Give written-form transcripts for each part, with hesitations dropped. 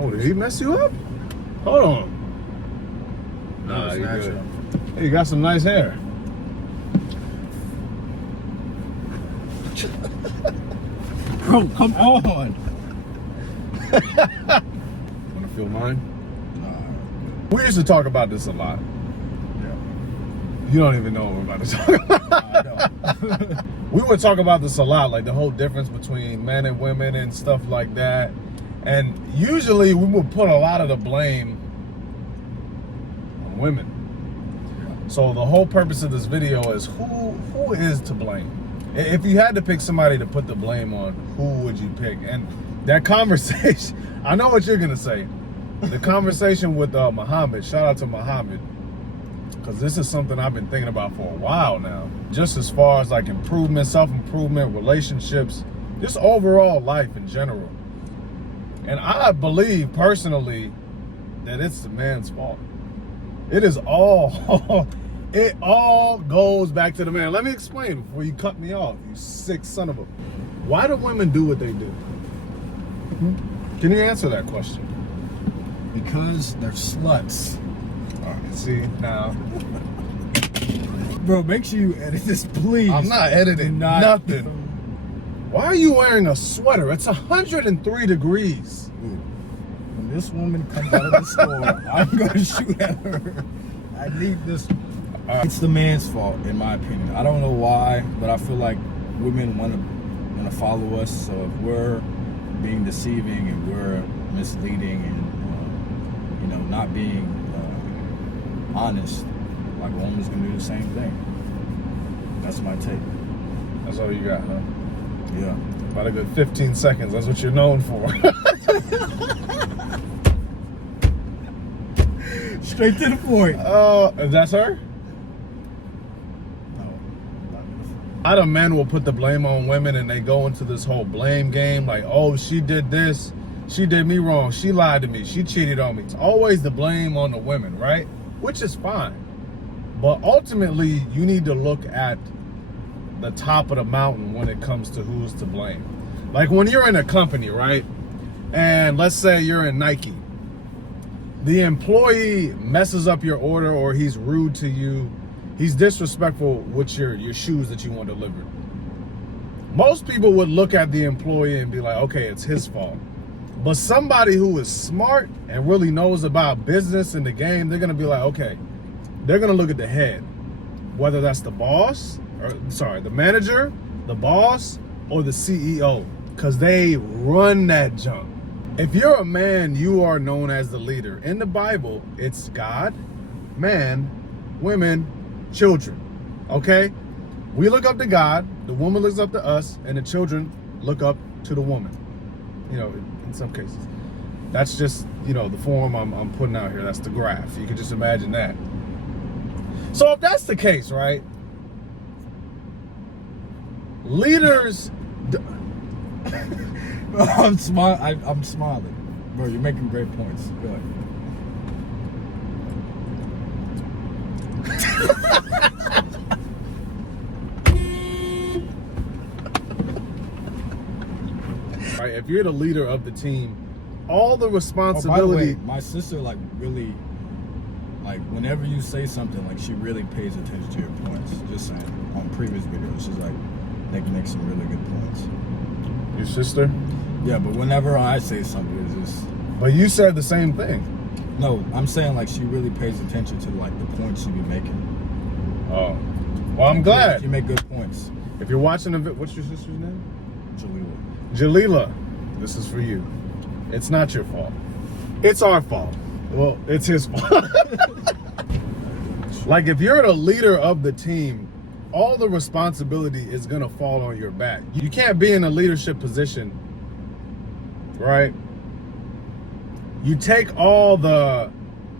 Oh, did he mess you up? Hold on. Nah, you good. Hey, you got some nice hair. Bro, come on. Wanna feel mine? We used to talk about this a lot. Yeah. You don't even know what we're about to talk about. I don't. We would talk about this a lot, like the whole difference between men and women and stuff like that. And usually we would put a lot of the blame on women. So the whole purpose of this video is who is to blame? If you had to pick somebody to put the blame on, who would you pick? And that conversation, I know what you're gonna say. The conversation with Muhammad, shout out to Muhammad, because this is something I've been thinking about for a while now. Just as far as like improvement, self-improvement, relationships, just overall life in general. And I believe personally that it's the man's fault. It is all, it all goes back to the man. Let me explain before you cut me off, you sick son of a. Why do women do what they do? Can you answer that question? Because they're sluts. All right, see, now. Bro, make sure you edit this, please. I'm not editing nothing. Why are you wearing a sweater? It's 103 degrees. When this woman comes out of the store, I'm going to shoot at her. I need this. It's the man's fault, in my opinion. I don't know why, but I feel like women want to follow us. So if we're being deceiving and we're misleading and not being honest, like a woman's going to do the same thing. That's my take. That's all you got, huh? Yeah. About a good 15 seconds. That's what you're known for. Straight to the point. That's her? No. A lot of men will put the blame on women and they go into this whole blame game. Like, oh, she did this. She did me wrong. She lied to me. She cheated on me. It's always the blame on the women, right? Which is fine. But ultimately, you need to look at the top of the mountain when it comes to who's to blame. Like when you're in a company, right? And let's say you're in Nike. The employee messes up your order or he's rude to you. He's disrespectful with your shoes that you want delivered. Most people would look at the employee and be like, okay, it's his fault. But somebody who is smart and really knows about business and the game, they're going to be like, okay, they're going to look at the head, whether that's the boss, the manager, the boss, or the CEO, because they run that junk. If you're a man, you are known as the leader. In the Bible, it's God, man, women, children, okay? We look up to God, the woman looks up to us, and the children look up to the woman, in some cases. That's just, the form I'm putting out here. That's the graph. You can just imagine that. So if that's the case, right? Leaders. I'm smiling. Bro, you're making great points. Go ahead. Right, if you're the leader of the team, all the responsibility. Oh, by the way, my sister really, whenever you say something, she really pays attention to your points. Just saying, on previous videos, she's they can make some really good points. Your sister? Yeah, but whenever I say something, it's just. But you said the same thing. No, I'm saying she really pays attention to the points you be making. Oh, well, I'm glad. You make good points. If you're watching the what's your sister's name? Jalila. Jalila, this is for you. It's not your fault. It's our fault. Well, it's his fault. Like if you're the leader of the team, all the responsibility is gonna fall on your back. You can't be in a leadership position, right? You take all the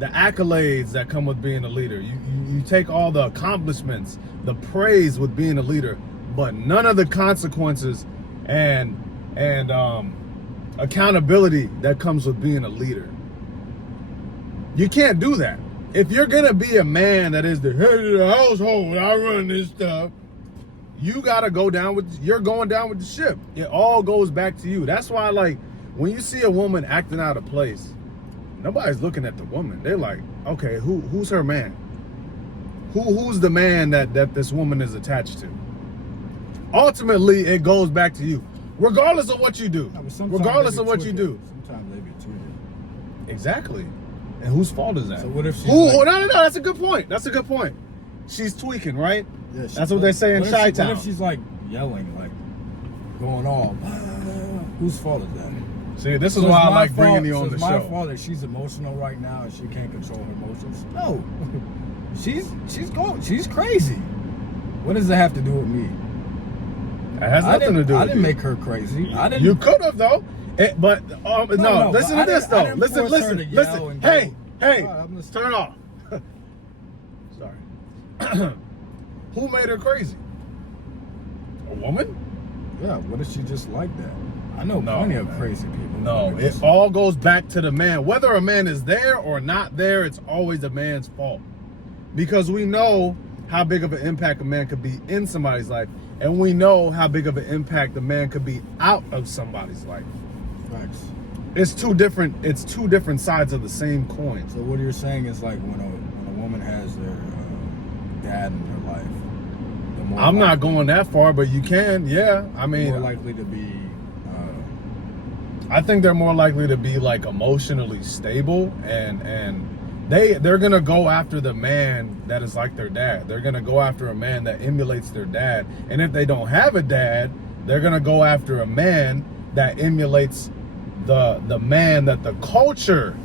accolades that come with being a leader. You take all the accomplishments, the praise with being a leader, but none of the consequences and accountability that comes with being a leader. You can't do that. If you're gonna be a man that is the head of the household, I run this stuff, you're going down with the ship. It all goes back to you. That's why, when you see a woman acting out of place, nobody's looking at the woman. They're like, okay, who's her man? Who's the man that this woman is attached to? Ultimately, it goes back to you, regardless of what you do. Regardless of what you do. Sometimes they be tweaking. Exactly. And whose fault is that? So what if she's no, that's a good point. That's a good point. She's tweaking, right? Yeah, that's what they say in Chi-Town. What if she's like yelling, like going off? Whose fault is that? See, this is why I like bringing you on the show. It's my fault that she's emotional right now and she can't control her emotions. No, she's crazy. What does that have to do with me? It has nothing to do with you. I didn't make her crazy. I didn't. You could have though. But no, listen to this though. Listen. Hey, turn it off. Sorry. Who made her crazy? A woman? Yeah. What if she just like that? I know plenty of crazy people. No, it all goes back to the man. Whether a man is there or not there, it's always the man's fault. Because we know how big of an impact a man could be in somebody's life, and we know how big of an impact a man could be out of somebody's life. Facts. It's two different sides of the same coin. So what you're saying is like when a woman has their dad in her life, the more I'm not going that far, but you can, yeah. I mean, more likely to be. I think they're more likely to be like emotionally stable, and they're gonna go after the man that is like their dad. They're gonna go after a man that emulates their dad, and if they don't have a dad, they're gonna go after a man that emulates the man that the culture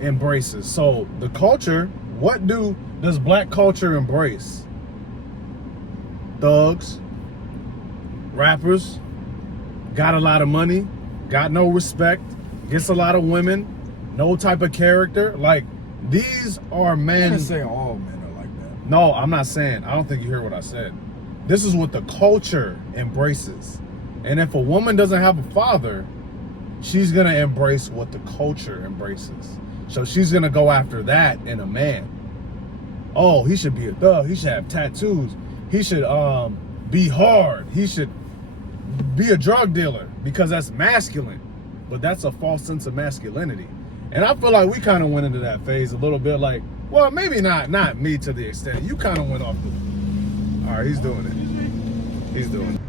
embraces. So the culture, what does black culture embrace? Thugs, rappers, got a lot of money, got no respect, gets a lot of women, no type of character. Like, these are men. I didn't say all men are like that. No, I'm not saying. I don't think you heard what I said. This is what the culture embraces. And if a woman doesn't have a father, she's going to embrace what the culture embraces. So she's going to go after that in a man. Oh, he should be a thug. He should have tattoos. He should be hard. He should be a drug dealer because that's masculine. But that's a false sense of masculinity. And I feel like we kind of went into that phase a little bit, like, well, maybe not me to the extent. You kind of went off the... All right, he's doing it. He's doing it.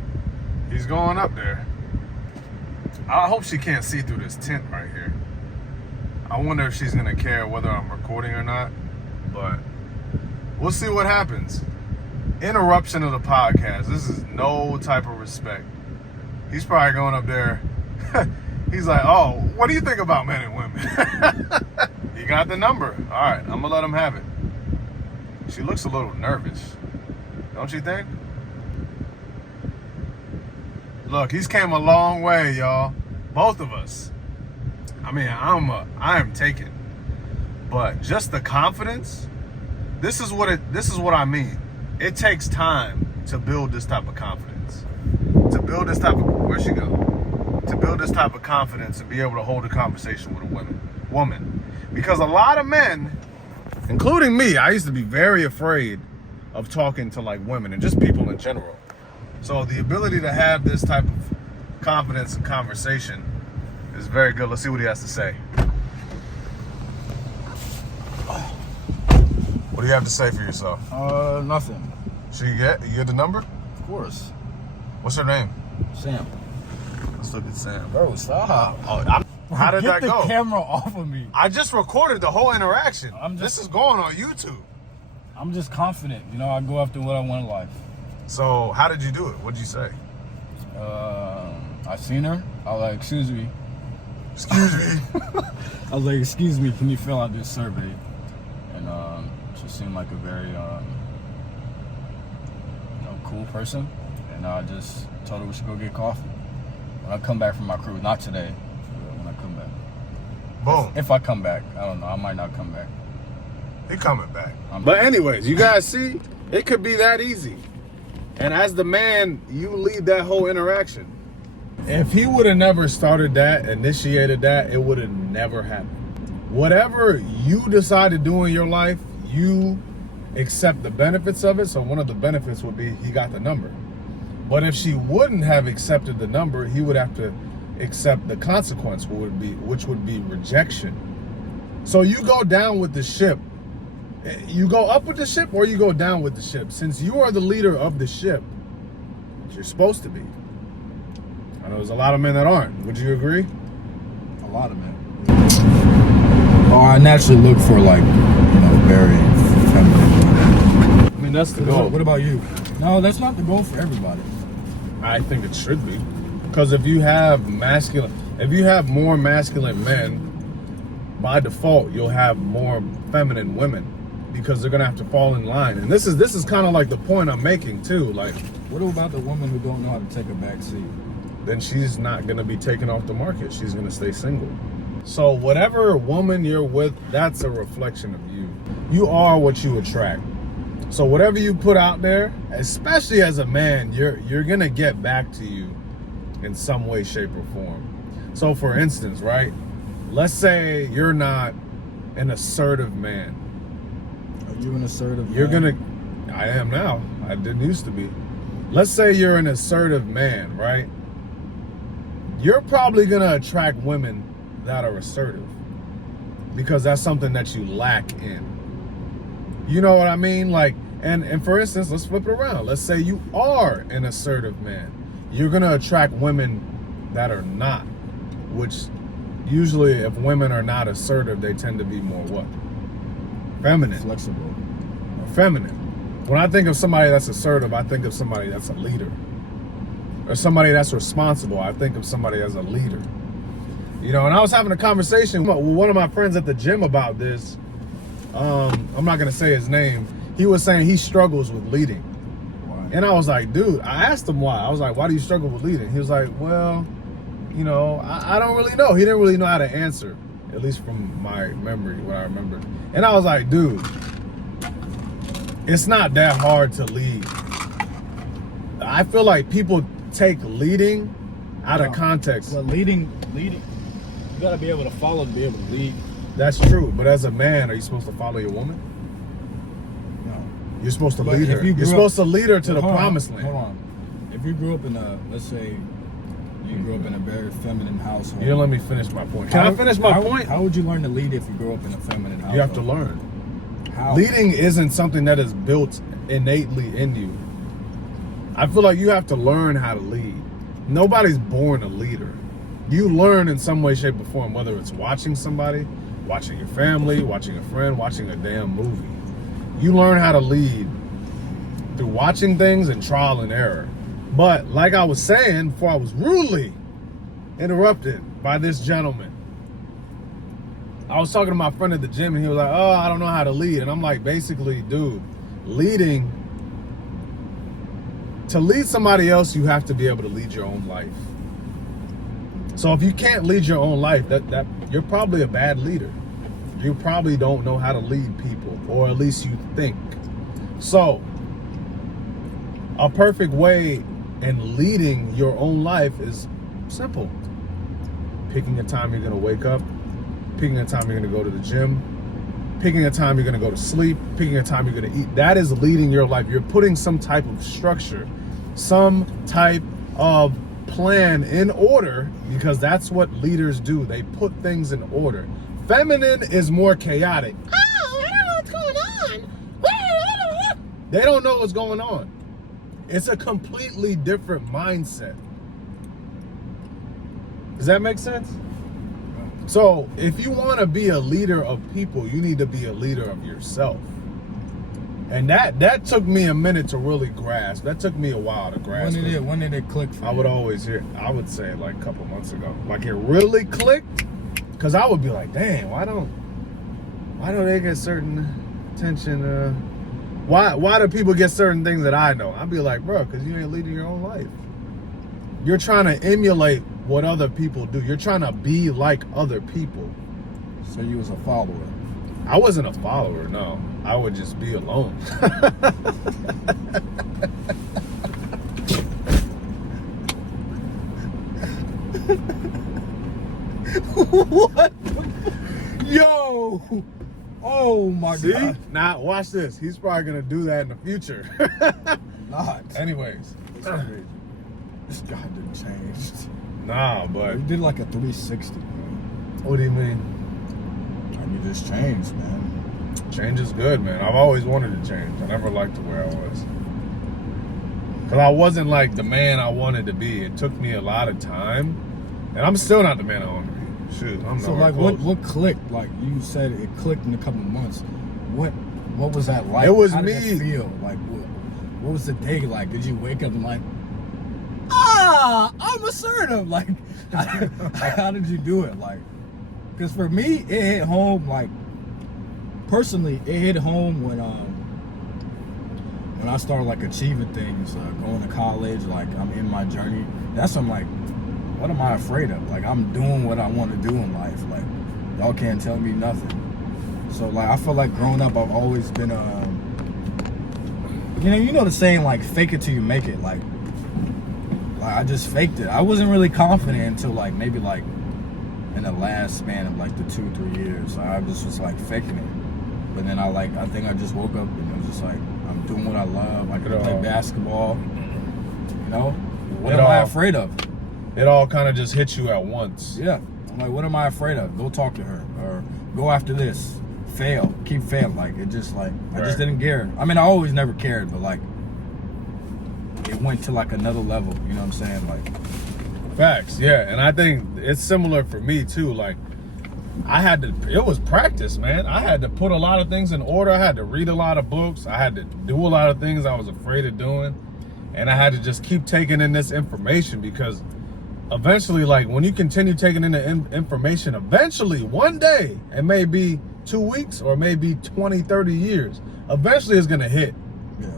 He's going up there. I hope she can't see through this tent right here. I wonder if she's going to care whether I'm recording or not, but we'll see what happens. Interruption of the podcast. This is no type of respect. He's probably going up there. He's like, oh, what do you think about men and women? He got the number. All right, I'm going to let him have it. She looks a little nervous. Don't you think? Look, he's came a long way, y'all. Both of us. I mean, I am taken. But just the confidence, this is what I mean. It takes time to build this type of confidence. To build this type of, where'd she go? To build this type of confidence and be able to hold a conversation with a woman. Because a lot of men, including me, I used to be very afraid of talking to like women and just people in general. So the ability to have this type of confidence and conversation is very good. Let's see what he has to say. What do you have to say for yourself? Nothing. So you get the number? Of course. What's her name? Sam. Let's look at Sam. Bro, stop. How did that go? Get the camera off of me. I just recorded the whole interaction. This is going on YouTube. I'm just confident. You know, I go after what I want in life. So how did you do it? What did you say? I seen her. I was like, excuse me. Excuse me. I was like, excuse me, can you fill out this survey? And she seemed like a very cool person. And I just told her we should go get coffee when I come back from my cruise. Not today, but when I come back. Boom. If I come back, I don't know. I might not come back. He coming back. But anyways, you guys see, it could be that easy. And as the man, you lead that whole interaction. If he would have never started that, initiated that, it would have never happened. Whatever you decide to do in your life, you accept the benefits of it. So one of the benefits would be he got the number. But if she wouldn't have accepted the number, he would have to accept the consequence, which would be rejection. So you go down with the ship. You go up with the ship or you go down with the ship. Since you are the leader of the ship, you're supposed to be. I know there's a lot of men that aren't. Would you agree? A lot of men. Oh, I naturally look for like, very feminine. I mean, that's the goal. What about you? No, that's not the goal for everybody. I think it should be. Because if you have more masculine men, by default, you'll have more feminine women. Because they're gonna have to fall in line. And this is kind of like the point I'm making too. Like, what about the woman who don't know how to take a back seat? Then she's not gonna be taken off the market. She's gonna stay single. So whatever woman you're with, that's a reflection of you. You are what you attract. So whatever you put out there, especially as a man, you're gonna get back to you in some way, shape, or form. So for instance, right? Let's say you're not an assertive man. Are you an assertive man? I am now. I didn't used to be. Let's say you're an assertive man, right? You're probably gonna attract women that are assertive because that's something that you lack in. You know what I mean? Like, and for instance, let's flip it around. Let's say you are an assertive man. You're gonna attract women that are not, which usually if women are not assertive, they tend to be more what? Feminine. Flexible. Or feminine. When I think of somebody that's assertive, I think of somebody that's a leader. Or somebody that's responsible. I think of somebody as a leader. And I was having a conversation with one of my friends at the gym about this. I'm not going to say his name. He was saying he struggles with leading. Why? And I was like, dude, I asked him why. I was like, why do you struggle with leading? He was like, well, I don't really know. He didn't really know how to answer, at least from my memory, what I remember. And I was like, dude, it's not that hard to lead. I feel like people take leading out of context. Well, leading, you gotta be able to follow to be able to lead. That's true, but as a man, are you supposed to follow your woman? No. You're supposed to lead her. You're supposed to lead her to the promised land. Hold on. If you grew up in let's say you grew up in a very feminine household. You don't let me finish my point. Can I finish my point? How would you learn to lead if you grew up in a feminine household? You have to learn. How? Leading isn't something that is built innately in you. I feel like you have to learn how to lead. Nobody's born a leader. You learn in some way, shape, or form, whether it's watching somebody, watching your family, watching a friend, watching a damn movie. You learn how to lead through watching things and trial and error. But like I was saying before I was rudely interrupted by this gentleman, I was talking to my friend at the gym and he was like, oh, I don't know how to lead. And I'm like, basically, dude, to lead somebody else, you have to be able to lead your own life. So if you can't lead your own life, that you're probably a bad leader. You probably don't know how to lead people, or at least you think. So a perfect way in leading your own life is simple. Picking a time you're gonna wake up, picking a time you're gonna go to the gym, picking a time you're gonna go to sleep, picking a time you're gonna eat. That is leading your life. You're putting some type of structure, some type of plan in order, because that's what leaders do. They put things in order. Feminine is more chaotic. Oh, I don't know what's going on. They don't know what's going on. It's a completely different mindset. Does that make sense? So if you want to be a leader of people, you need to be a leader of yourself. And that took me a minute to really grasp. That took me a while to grasp. When did it click for you? I would say like a couple months ago. Like it really clicked, because I would be like, dang, why don't they get certain attention? Why do people get certain things that I know? I'd be like, bro, because you ain't leading your own life. You're trying to emulate what other people do. You're trying to be like other people. So you was a follower. I wasn't a follower, no. I would just be alone. What? Yo! Oh my See? God. Now, watch this. He's probably going to do that in the future. Not. Anyways. It's crazy. This guy didn't change. Nah, but You did like a 360, man. what do you mean? And you just changed, man. Change is good, man. I've always wanted to change. I never liked the way I was. Because I wasn't like the man I wanted to be. It took me a lot of time. And I'm still not the man I want to be. Shoot, I'm So not like what clicked? Like you said it clicked in a couple of months. What was that like? It was How did me. that feel? Like what was the day like? Did you wake up and like, I'm assertive? Like how did you do it? Like, because for me it hit home. Like personally, it hit home when I started like achieving things, going to college. Like I'm in my journey. That's when I'm like, what am I afraid of? Like I'm doing what I want to do in life. Like y'all can't tell me nothing. So like I feel like growing up I've always been you know the saying like fake it till you make it. Like I just faked it. I wasn't really confident until like maybe like in the last span of like the 2-3 years. I just was like faking it. But then I think I just woke up and it was just like I'm doing what I love. I could play basketball. You know? What am I afraid of? It all kind of just hit you at once. Yeah. I'm like, what am I afraid of? Go talk to her. Or go after this. Fail. Keep failing. Like, it just like, I just didn't care. I mean, I always never cared, but like, it went to like another level. You know what I'm saying? Like, facts, yeah. And I think it's similar for me too. Like, it was practice, man. I had to put a lot of things in order. I had to read a lot of books. I had to do a lot of things I was afraid of doing. And I had to just keep taking in this information because eventually, like when you continue taking in the information, eventually one day, it may be 2 weeks or maybe 20, 30 years, eventually it's gonna hit. yeah.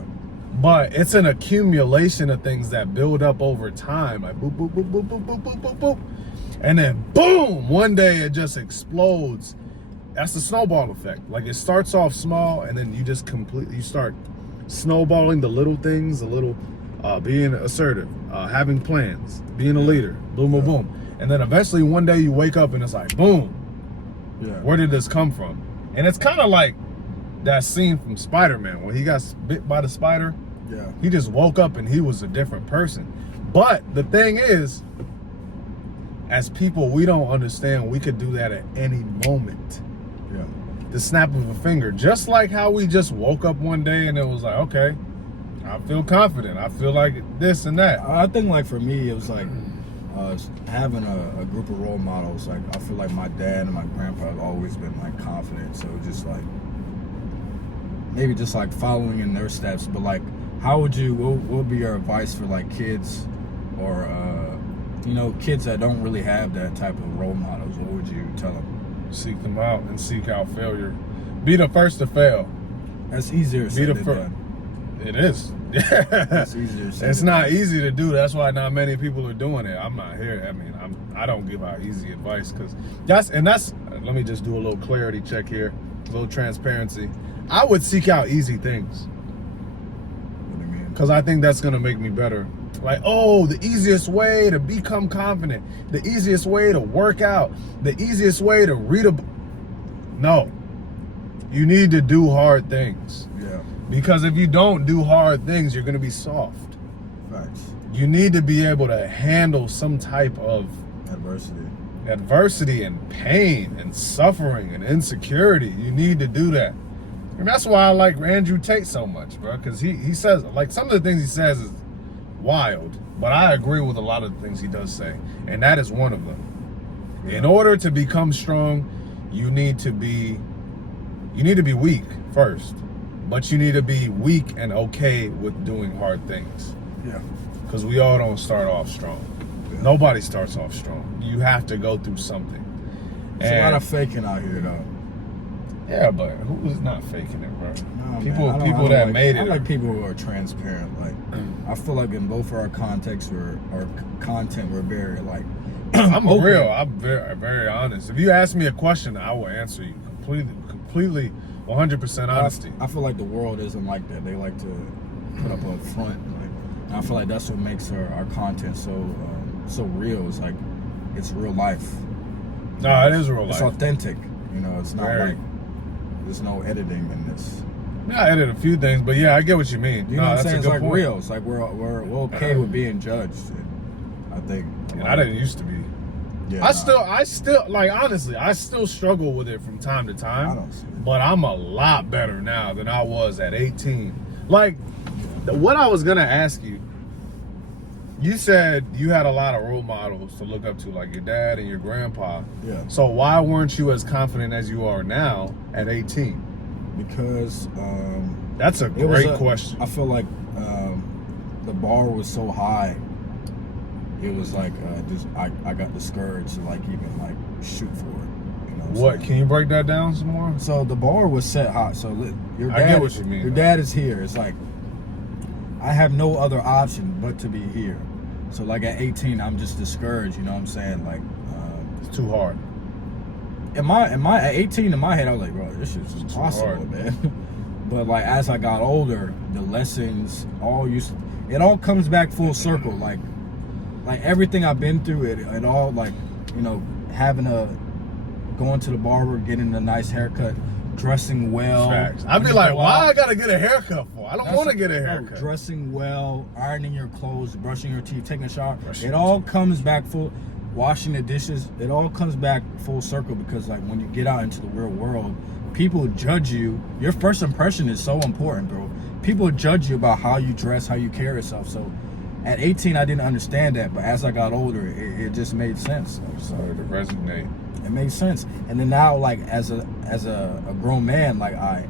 But it's an accumulation of things that build up over time, like boop, boop, boop, boop, boop, boop, boop, boop, boop. And then boom, one day it just explodes. That's the snowball effect. Like it starts off small and then you just you start snowballing the little things, being assertive, having plans, being a leader, boom, boom, boom. And then eventually one day you wake up and it's like, boom, Yeah. where did this come from? And it's kind of like that scene from Spider-Man when he got bit by the spider. Yeah. He just woke up and he was a different person. But the thing is, as people, we don't understand we could do that at any moment. Yeah. The snap of a finger. Just like how we just woke up one day and it was like, okay, I feel confident. I feel like this and that. I think like for me, it was like having a group of role models. Like I feel like my dad and my grandpa have always been like confident. So just like maybe just like following in their steps. But like, how would what would be your advice for like kids or kids that don't really have that type of role models? What would you tell them? Seek them out and seek out failure. Be the first to fail. That's easier said than done. It is. That's easier said It's than not done. easy to do. That's why not many people are doing it. I'm not here. I mean, I don't give out easy advice because that's. Let me just do a little clarity check here, a little transparency. I would seek out easy things What do you mean? because I think that's gonna make me better. Like, oh, the easiest way to become confident, the easiest way to work out, the easiest way to read a book. No, you need to do hard things. Yeah. Because if you don't do hard things, you're going to be soft. Facts. You need to be able to handle some type of adversity and pain and suffering and insecurity. You need to do that. And that's why I like Andrew Tate so much, bro. Because he says, like, some of the things he says is wild. But I agree with a lot of the things he does say. And that is one of them. Yeah. In order to become strong, you need to be weak first. But you need to be weak and okay with doing hard things. Yeah. Because we all don't start off strong. Yeah. Nobody starts off strong. You have to go through something. There's a lot of faking out here, though. Yeah, but who is not faking it, bro? No, people man, I don't that like, made it. I like people who are transparent. Like, I feel like in both our contexts, our content, we're very like. I'm open. real. I'm very, very honest. If you ask me a question, I will answer you completely, 100% honesty. I feel like the world isn't like that. They like to put up a front. Like, and I feel like that's what makes our content so real. It's like it's real life. No, it is real It's life. authentic. It's not Very. like there's no editing in this. Yeah, I edited a few things, but yeah, I get what you mean. You know what I'm that's saying? a It's good like point. real. It's like we're okay with being judged. And I I think. And I didn't used to be. Yeah, I still like, honestly, I still struggle with it from time to time. I don't see it. But I'm a lot better now than I was at 18. Like, what I was gonna ask you, you said you had a lot of role models to look up to, like your dad and your grandpa. Yeah. So why weren't you as confident as you are now at 18? Because That's a it was great question. I feel like the bar was so high. It was like I got discouraged to like even like shoot for it. You know what I'm saying? Can you break that down some more? So the bar was set high. So your dad, I get what you mean, Your though. dad is here. It's like I have no other option but to be here. So like at 18, I'm just discouraged. You know what I'm saying? Like It's too hard. at 18 in my head, I was like, bro, this shit's impossible, hard. man. But like as I got older, the lessons it all comes back full circle. Like everything I've been through, it all like, you know, going to the barber, getting a nice haircut, dressing well. Facts. I'd be like, why I gotta get a haircut for? I don't want to get a haircut. Dressing well, ironing your clothes, brushing your teeth, taking a shower. Brushing It all comes back washing the dishes. It all comes back full circle because like when you get out into the real world, people judge you. Your first impression is so important, bro. People judge you about how you dress, how you carry yourself. So at 18, I didn't understand that, but as I got older, it just made sense. Started to resonate. It made sense. And then now, like as a grown man, like I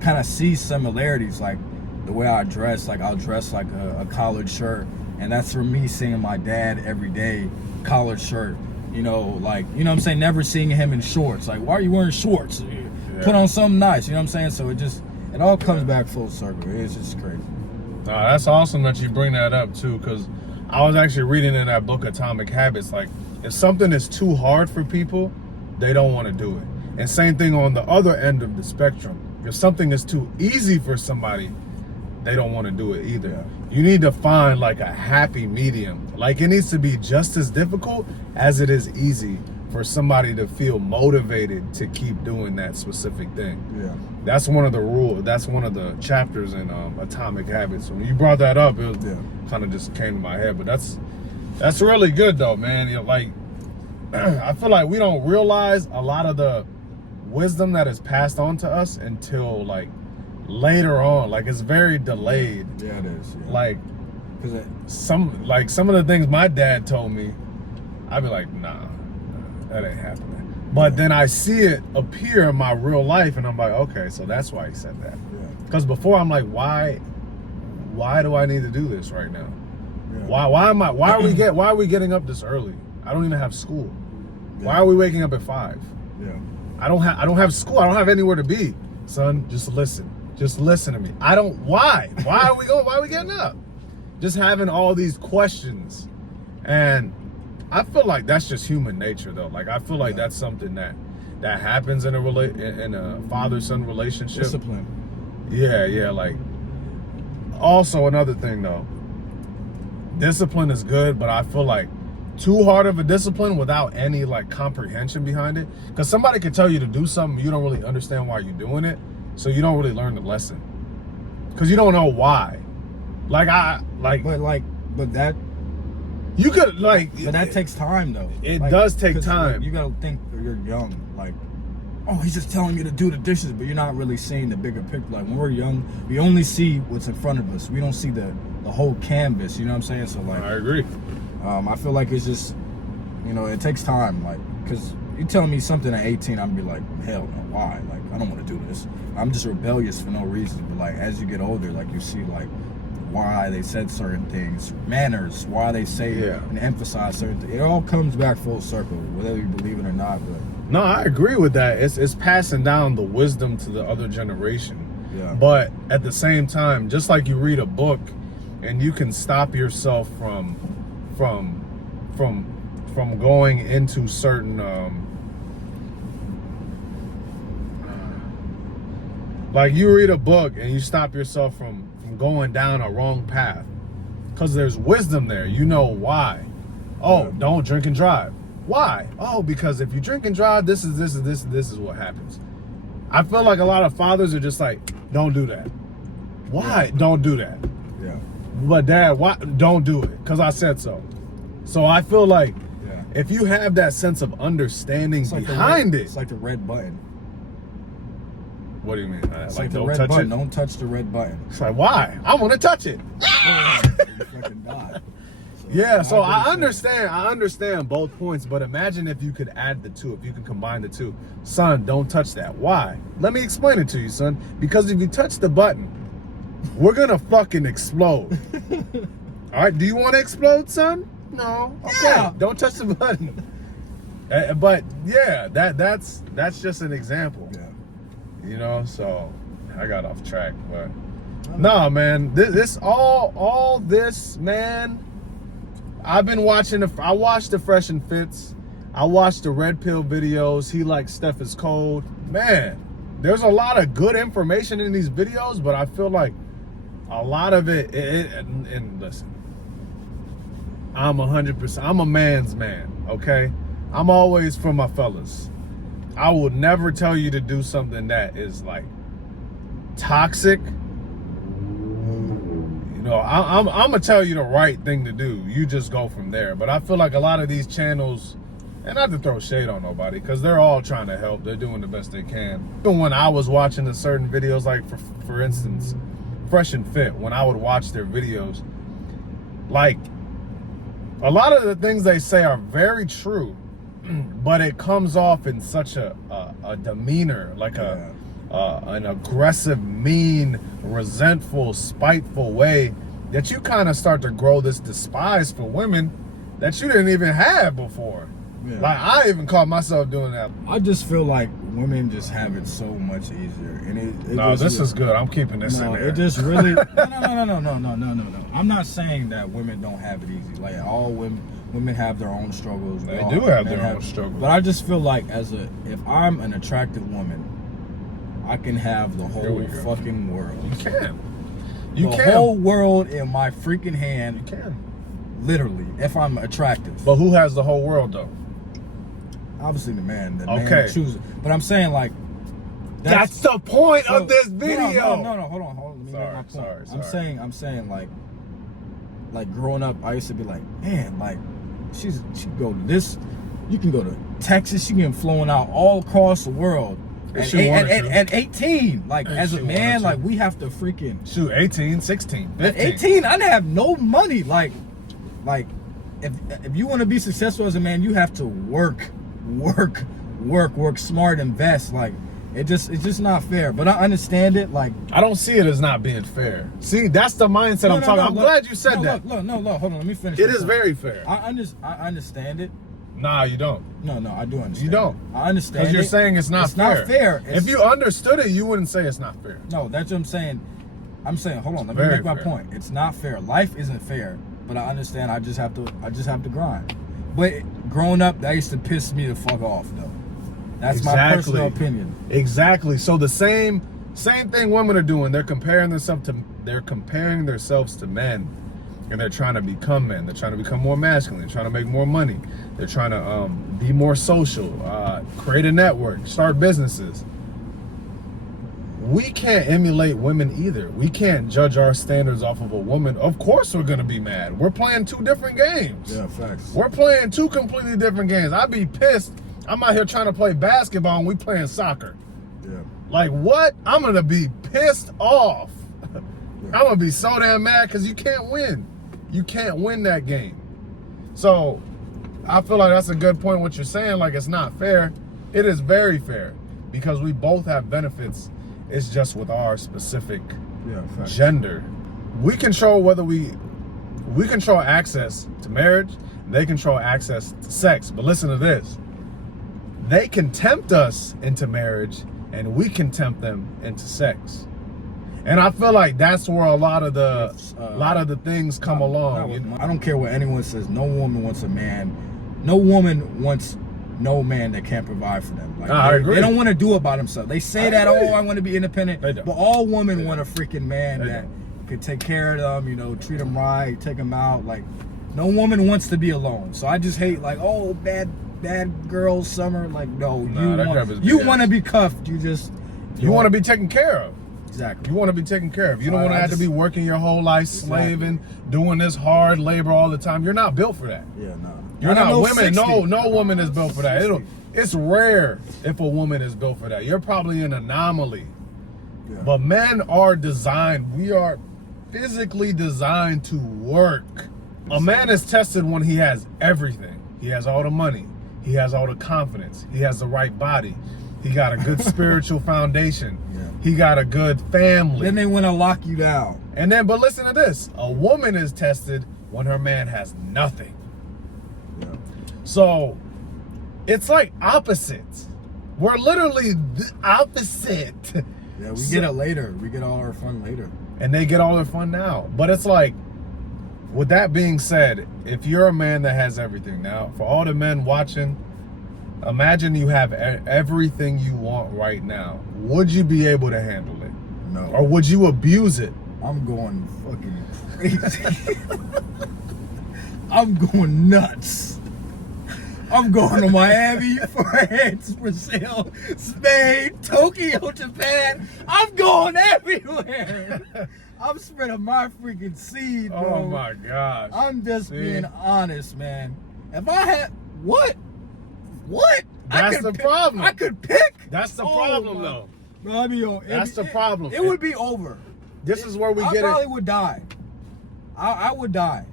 kind of see similarities, like the way I dress. Like I'll dress like a collared shirt, and that's for me seeing my dad every day, collared shirt. You know, like, you know what I'm saying? Never seeing him in shorts. Like, why are you wearing shorts? Yeah. Put on something nice. You know what I'm saying? So it all comes back full circle. It's just crazy. That's awesome that you bring that up too, because I was actually reading in that book Atomic Habits, like if something is too hard for people, they don't want to do it. And same thing on the other end of the spectrum. If something is too easy for somebody, they don't want to do it either. You need to find like a happy medium. Like it needs to be just as difficult as it is easy for somebody to feel motivated to keep doing that specific thing. Yeah. That's one of the rules. That's one of the chapters in Atomic Habits. So when you brought that up, it kind of just came to my head. But that's really good though, man. You know, like I feel like we don't realize a lot of the wisdom that is passed on to us until like later on. Like it's very delayed. Yeah, it is. Yeah. Like because some of the things my dad told me, I'd be like, nah, that ain't happening. But then I see it appear in my real life, and I'm like, okay, so that's why he said that. Because before I'm like, why do I need to do this right now? Yeah. Why are we getting up this early? I don't even have school. Why are we waking up at 5? Yeah. I don't have school. I don't have anywhere to be. Son, just listen. Just listen to me. Why? Why are we getting up? Just having all these questions. And I feel like that's just human nature though. Like I feel like that's something that happens in a father-son relationship. Discipline. Yeah, like also another thing though. Discipline is good, but I feel like too hard of a discipline without any like comprehension behind it. Because somebody could tell you to do something, you don't really understand why you're doing it, so you don't really learn the lesson. Because you don't know why. But that. You could like. But that takes time though. It does take time. Like, you gotta think you're young. Like, oh, he's just telling me to do the dishes, but you're not really seeing the bigger picture. Like when we're young, we only see what's in front of us. We don't see the whole canvas. You know what I'm saying? So like, I agree. I feel like it's just, you know, it takes time. Like, cause you tell me something at 18, I'd be like, hell no, why? Like, I don't want to do this. I'm just rebellious for no reason. But like, as you get older, like you see like why they said certain things, manners, why they say and emphasize certain things. It all comes back full circle, whether you believe it or not. But no, I agree with that. It's passing down the wisdom to the other generation. yeah. But at the same time, just like you read a book and you can stop yourself from going into certain like you read a book and you stop yourself from going down a wrong path because there's wisdom there. You know why. Don't drink and drive. Why? Because if you drink and drive, this is what happens. I feel like a lot of fathers are just like, don't do that. Why? Don't do that. Yeah. But dad, why? Don't do it because I said so. So I feel like Yeah. if you have that sense of understanding It's like behind it, It's like the red button. what do you mean? It's like the don't red touch button. it. Don't touch the red button. It's like, why? I want to touch it. You fucking die. Yeah, so I understand. understand both points, but imagine if you could add the two, if you can combine the two. Son, don't touch that. Why? Let me explain it to you, son. Because if you touch the button, we're gonna fucking explode. All right, do you want to explode, son? No. Okay. Yeah. Don't touch the button. But yeah, that's just an example. Yeah. You know, so I got off track, but no, man, this all this, man. I've been watching I watched the Fresh and Fits. I watched the Red Pill videos. He likes Steph is cold. Man, there's a lot of good information in these videos, but I feel like a lot of it and listen, I'm 100%, I'm a man's man, okay? I'm always for my fellas. I will never tell you to do something that is like toxic. You know, I'm gonna tell you the right thing to do. You just go from there. But I feel like a lot of these channels, and not to throw shade on nobody, because they're all trying to help. They're doing the best they can. Even when I was watching the certain videos, like for instance, Fresh and Fit, when I would watch their videos, like a lot of the things they say are very true, but it comes off in such a demeanor, like an aggressive, mean, resentful, spiteful way that you kind of start to grow this despise for women that you didn't even have before. Yeah. Like I even caught myself doing that. I just feel like women just have it so much easier, and it No, just, this is good. I'm keeping this in there. It just really no. I'm not saying that women don't have it easy. Like all women have their own struggles. They All do have men their own struggles. But I just feel like if I'm an attractive woman, I can have the Here whole we go. fucking world. You can. You the can. whole world in my freaking hand, You can. literally, if I'm attractive. But who has the whole world though? Obviously the man. The Okay. man chooses. But I'm saying like That's the point so- of this No, video. No, hold on. Let me make my point. Sorry. I'm saying like growing up, I used to be like, man, like she can go to this, you can go to Texas, she can flown out all across the world. If she wanted to. At 18, like If as a she man, wanted like to. we have to freaking Shoot, 18, 16, 15. at 18, I didn't have no money. Like if you want to be successful as a man, you have to work smart, invest. Like it's just not fair. But I understand it. Like I don't see it as not being fair. See, that's the mindset I'm talking. I'm glad you said that. Look, hold on. Let me finish. It this is up. very fair. I understand it. Nah, you don't. No, I do understand. You don't. it. I understand. Because you're it. saying it's not It's fair. not fair. If you understood it, you wouldn't say it's not fair. No, that's what I'm saying. I'm saying, hold on, let me Very make my fair. point. It's not fair. Life isn't fair, but I understand. I just have to grind. But growing up, that used to piss me the fuck off, though. That's my personal opinion. Exactly. So the same thing women are doing. They're comparing themselves to men, and they're trying to become men. They're trying to become more masculine. They're trying to make more money. They're trying to be more social, create a network, start businesses. We can't emulate women either. We can't judge our standards off of a woman. Of course we're gonna be mad. We're playing two different games. Yeah, facts. We're playing two completely different games. I'd be pissed. I'm out here trying to play basketball and we playing soccer. Yeah. Like what? I'm gonna be pissed off. I'm gonna be so damn mad because you can't win. You can't win that game. So I feel like that's a good point what you're saying. Like it's not fair. It is very fair because we both have benefits. It's just with our specific gender. We control we control access to marriage. They control access to sex. But listen to this. They can tempt us into marriage and we can tempt them into sex. And I feel like that's where a lot of the things come along. You know? I don't care what anyone says. No woman wants a man. No woman wants no man that can't provide for them. Like, I agree. They don't want to do it by themselves. They say that, agree. oh, I want to be independent. They don't. But all women want a freaking man They that don't. could take care of them, you know, treat them right, take them out. Like, no woman wants to be alone. So I just hate, like, oh, bad girl summer. Like, no, Nah, that crap is you BS. want to be cuffed. You want to be taken care of. Exactly. You want to be taken care of. You don't I- want to I have to just- be working your whole life, Exactly. slaving, doing this hard labor all the time. You're not built for that. Yeah, no. You're I not know women. 60. No woman is built for that. 60. It's rare if a woman is built for that. You're probably an anomaly. Yeah. But men are designed. We are physically designed to work. A man is tested when he has everything. He has all the money. He has all the confidence. He has the right body. He got a good spiritual foundation. Yeah. He got a good family. Then they want to lock you down. And then, but listen to this. A woman is tested when her man has nothing. Yeah. So it's like opposites. We're literally the opposite. Yeah, we So- get it later. We get all our fun later. And they get all their fun now. But it's like, with that being said, if you're a man that has everything now, for all the men watching, imagine you have everything you want right now. Would you be able to handle it? No. Or would you abuse it? I'm going fucking crazy. I'm going nuts. I'm going to Miami, France, Brazil, Spain, Tokyo, Japan. I'm going everywhere. I'm spreading my freaking seed, bro. Oh my gosh. I'm just See? being honest, man. If I had what? That's the problem. I could pick. That's the Oh, problem my- though. Bro, I'd be o- That's the problem. It would be over. This is where we I get probably it. would die. I would die.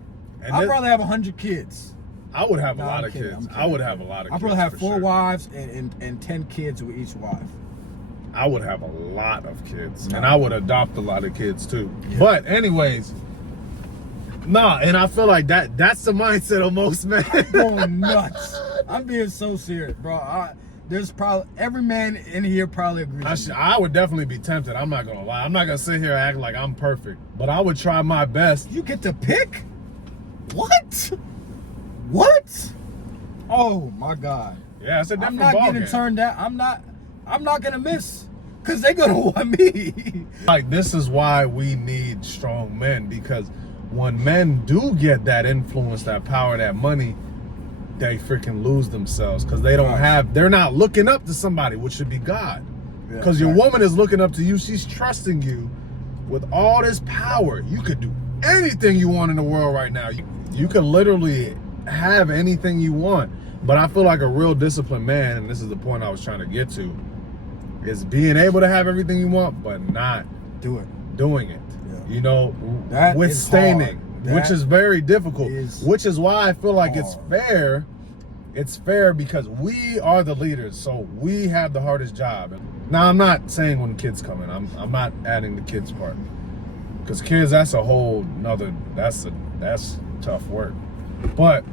And I'd this- probably have 100 kids. I would have No, a lot I'm of kidding, kids. I'm I kidding. would have a lot of kids. I'd probably have for 4 sure. wives and 10 kids with each wife. I would have a lot of kids. No. And I would adopt a lot of kids too. Yeah. But anyways, nah, and I feel like that's the mindset of most men. Going nuts. I'm being so serious, bro. There's probably every man in here probably agrees. I would definitely be tempted. I'm not gonna lie. I'm not gonna sit here and act like I'm perfect. But I would try my best. You get to pick? What? What? Oh my God. Yeah, it's a I'm different not ballgame. getting turned down. I'm not gonna miss. Cause they gonna want me. Like, this is why we need strong men, because when men do get that influence, that power, that money, they freaking lose themselves because they don't Right. they're not looking up to somebody, which should be God. Yeah, Because your exactly. woman is looking up to you. She's trusting you with all this power. You could do anything you want in the world right now. You could literally have anything you want. But I feel like a real disciplined man, and this is the point I was trying to get to, is being able to have everything you want, but not Do it. doing it. Yeah. You know, That is withstanding, hard. which That is very difficult. is Which is why I feel like it's hard. fair. It's fair because we are the leaders, so we have the hardest job. Now, I'm not saying when kids come in. I'm not adding the kids part, because kids, that's a whole nother. That's tough work. But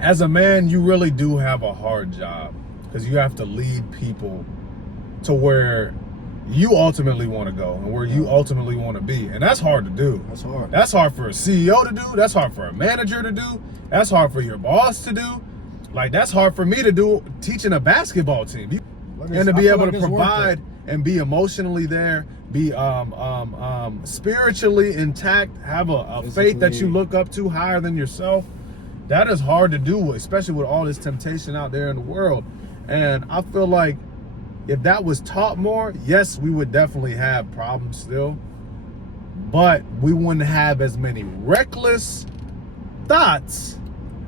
as a man, you really do have a hard job, because you have to lead people to where you ultimately want to go and where you ultimately want to be, and that's hard to do. That's hard. That's hard for a CEO to do. That's hard for a manager to do. That's hard for your boss to do. Like, that's hard for me to do teaching a basketball team. And to be able to provide and be emotionally there, be spiritually intact, have a faith that you Physically. look up to higher than yourself. That is hard to do, especially with all this temptation out there in the world. And I feel like if that was taught more, yes, we would definitely have problems still, but we wouldn't have as many reckless thoughts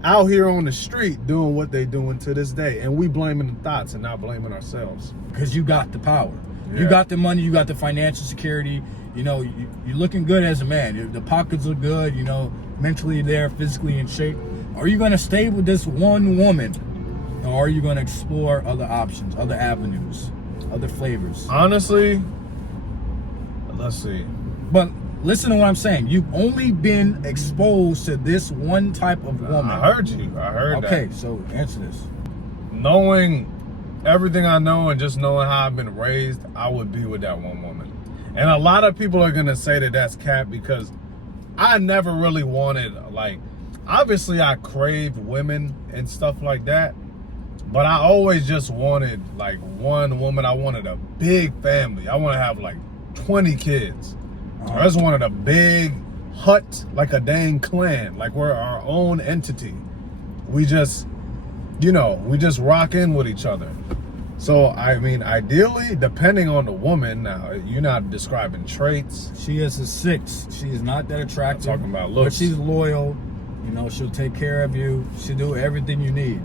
out here on the street doing what they doing to this day. And we blaming the thoughts and not blaming ourselves. Because you got the power. Yeah. You got the money. You got the financial security. You know, you're looking good as a man. The pockets are good. You know, mentally there, physically in shape. Are you going to stay with this one woman? Or are you going to explore other options, other avenues, other flavors? Honestly, let's see. But listen to what I'm saying. You've only been exposed to this one type of woman. I heard you. I heard Okay, that. so answer this. Knowing everything I know and just knowing how I've been raised, I would be with that one woman. And a lot of people are going to say that that's cap, because I never really wanted, like, obviously I craved women and stuff like that, but I always just wanted like one woman. I wanted a big family. I want to have like 20 kids. I just wanted a big hut, like a dang clan, like we're our own entity. We just, we just rock in with each other. So I mean, ideally, depending on the woman. Now, you're not describing traits. She is a 6. She's not that attractive. I'm talking about But looks. she's loyal. You know, she'll take care of you. She'll do everything you need.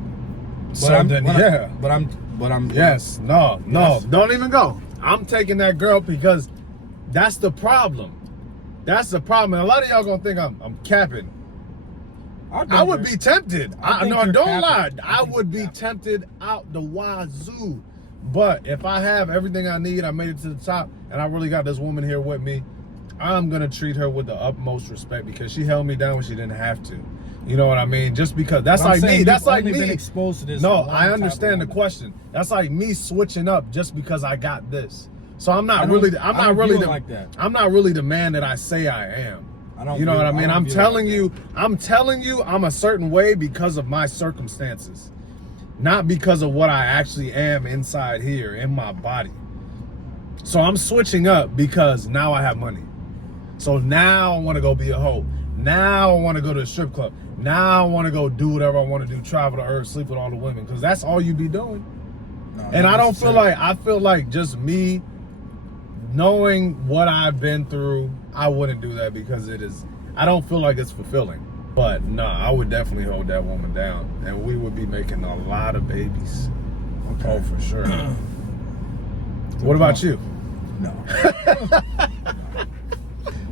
So then, yeah. But I'm. Yes. No. Yes. Don't even go. I'm taking that girl because that's the problem. That's the problem. And a lot of y'all gonna think I'm capping. I would be tempted. Don't lie. I would be tempted out the wazoo. But if I have everything I need, I made it to the top, and I really got this woman here with me, I'm gonna treat her with the utmost respect because she held me down when she didn't have to. You know what I mean? Just because that's like me. That's like me. Been exposed to this. No, I understand the question. That's like me switching up just because I got this. So I'm not really the man that I say I am. You know what I mean? I'm telling you, I'm a certain way because of my circumstances, not because of what I actually am inside here in my body. So I'm switching up because now I have money. So now I want to go be a hoe. Now I want to go to a strip club. Now I want to go do whatever I want to do, travel the earth, sleep with all the women, because that's all you be doing. And I don't feel like, I feel like just me knowing what I've been through, I wouldn't do that because I don't feel like it's fulfilling. But no, I would definitely hold that woman down, and we would be making a lot of babies. Okay. Oh, for sure. What about you? No.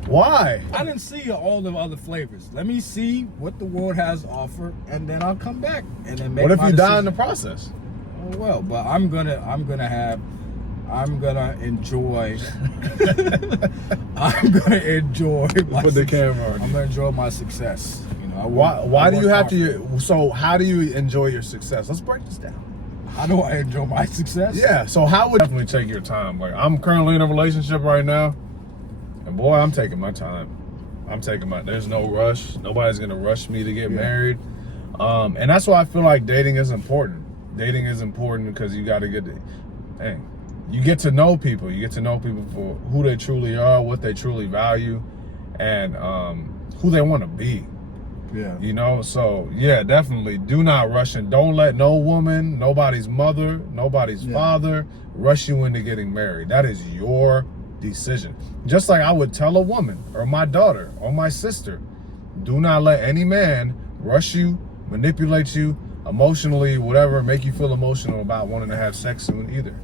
Why? I didn't see all the other flavors. Let me see what the world has to offer, and then I'll come back and then make. What if my you die in decision. the process? Oh, well, but I'm gonna enjoy. I'm gonna enjoy. Put the camera on. I'm gonna enjoy my success. You know, Why do you have to? to? So how do you enjoy your success? Let's break this down. How do I enjoy my success? Yeah. So how would definitely take your time? Like I'm currently in a relationship right now, and boy, I'm taking my time. There's no rush. Nobody's gonna rush me to get married. And that's why I feel like dating is important. Dating is important because you got to you get to know people. You get to know people for who they truly are, what they truly value, and who they want to be. Yeah. You know, so yeah, definitely do not rush, and don't let no woman, nobody's mother, nobody's father rush you into getting married. That is your decision. Just like I would tell a woman or my daughter or my sister, do not let any man rush you, manipulate you emotionally, whatever, make you feel emotional about wanting to have sex soon either.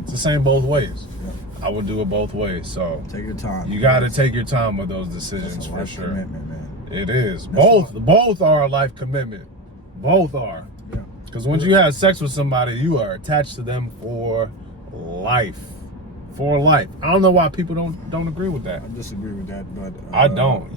It's the same both ways. I would do it both ways. So Take your time. you got to take your time with those decisions for sure. Commitment, man. It is. Both are a life commitment. Both are. Yeah. Because once you have sex with somebody, you are attached to them for life. For life. I don't know why people don't agree with that. I disagree with that, but I don't.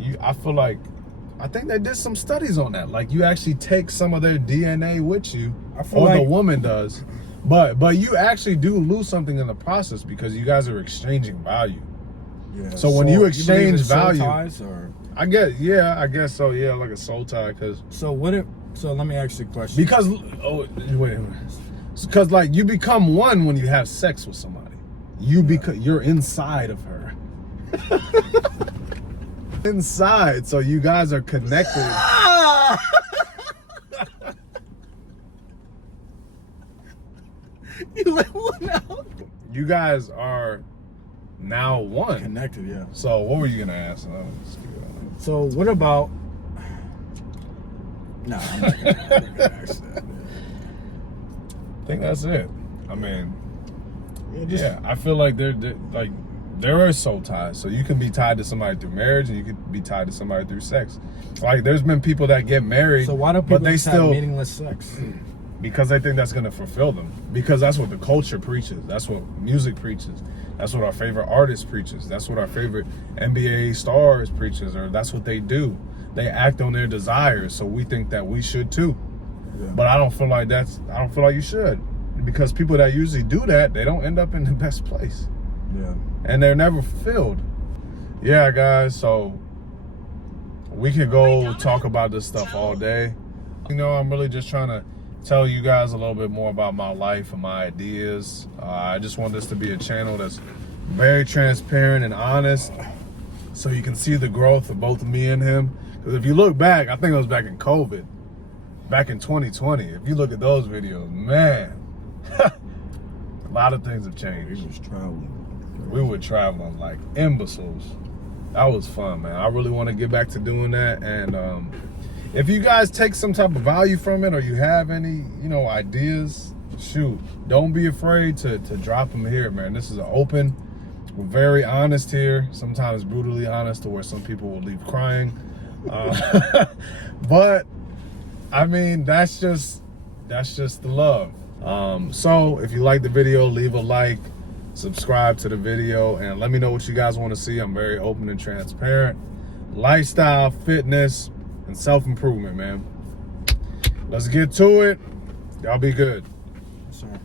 I think they did some studies on that. Like you actually take some of their DNA with you, or the woman does. But you actually do lose something in the process because you guys are exchanging value. Yeah. So when you exchange soul value, ties, or? I guess so. Yeah, like a soul tie. So let me ask you a question. Because like you become one when you have sex with somebody. You're inside of her. Inside, so you guys are connected. You let one out. You guys are now one. Connected, yeah. So what were you gonna ask? So what about? No, I'm not gonna ask that. I think that's it. I mean, Yeah, I feel like there are soul ties. So you can be tied to somebody through marriage, and you can be tied to somebody through sex. Like there's been people that get married. So why do people but they just have meaningless sex? Because they think that's going to fulfill them. Because that's what the culture preaches. That's what music preaches. That's what our favorite artist preaches. That's what our favorite NBA stars preaches, or that's what they do. They act on their desires, so we think that we should too. Yeah. But I don't feel like you should. Because people that usually do that, they don't end up in the best place. Yeah. And they're never fulfilled. Yeah, guys, so we could go talk about this stuff all day. You know, I'm really just trying to tell you guys a little bit more about my life and my ideas. I just want this to be a channel that's very transparent and honest, so you can see the growth of both me and him. Because if you look back, I think it was back in COVID, back in 2020. If you look at those videos, man, lot of things have We changed. was traveling. We were traveling like imbeciles. That was fun, man. I really want to get back to doing that. And if you guys take some type of value from it, or you have any, ideas, shoot, don't be afraid to drop them here, man. This is an open. We're very honest here. Sometimes brutally honest, to where some people will leave crying. But I mean, that's just the love. So if you like the video, leave a like, subscribe to the video, and let me know what you guys want to see. I'm very open and transparent. Lifestyle, fitness, and self-improvement, man. Let's get to it. Y'all be good. Yes, sir.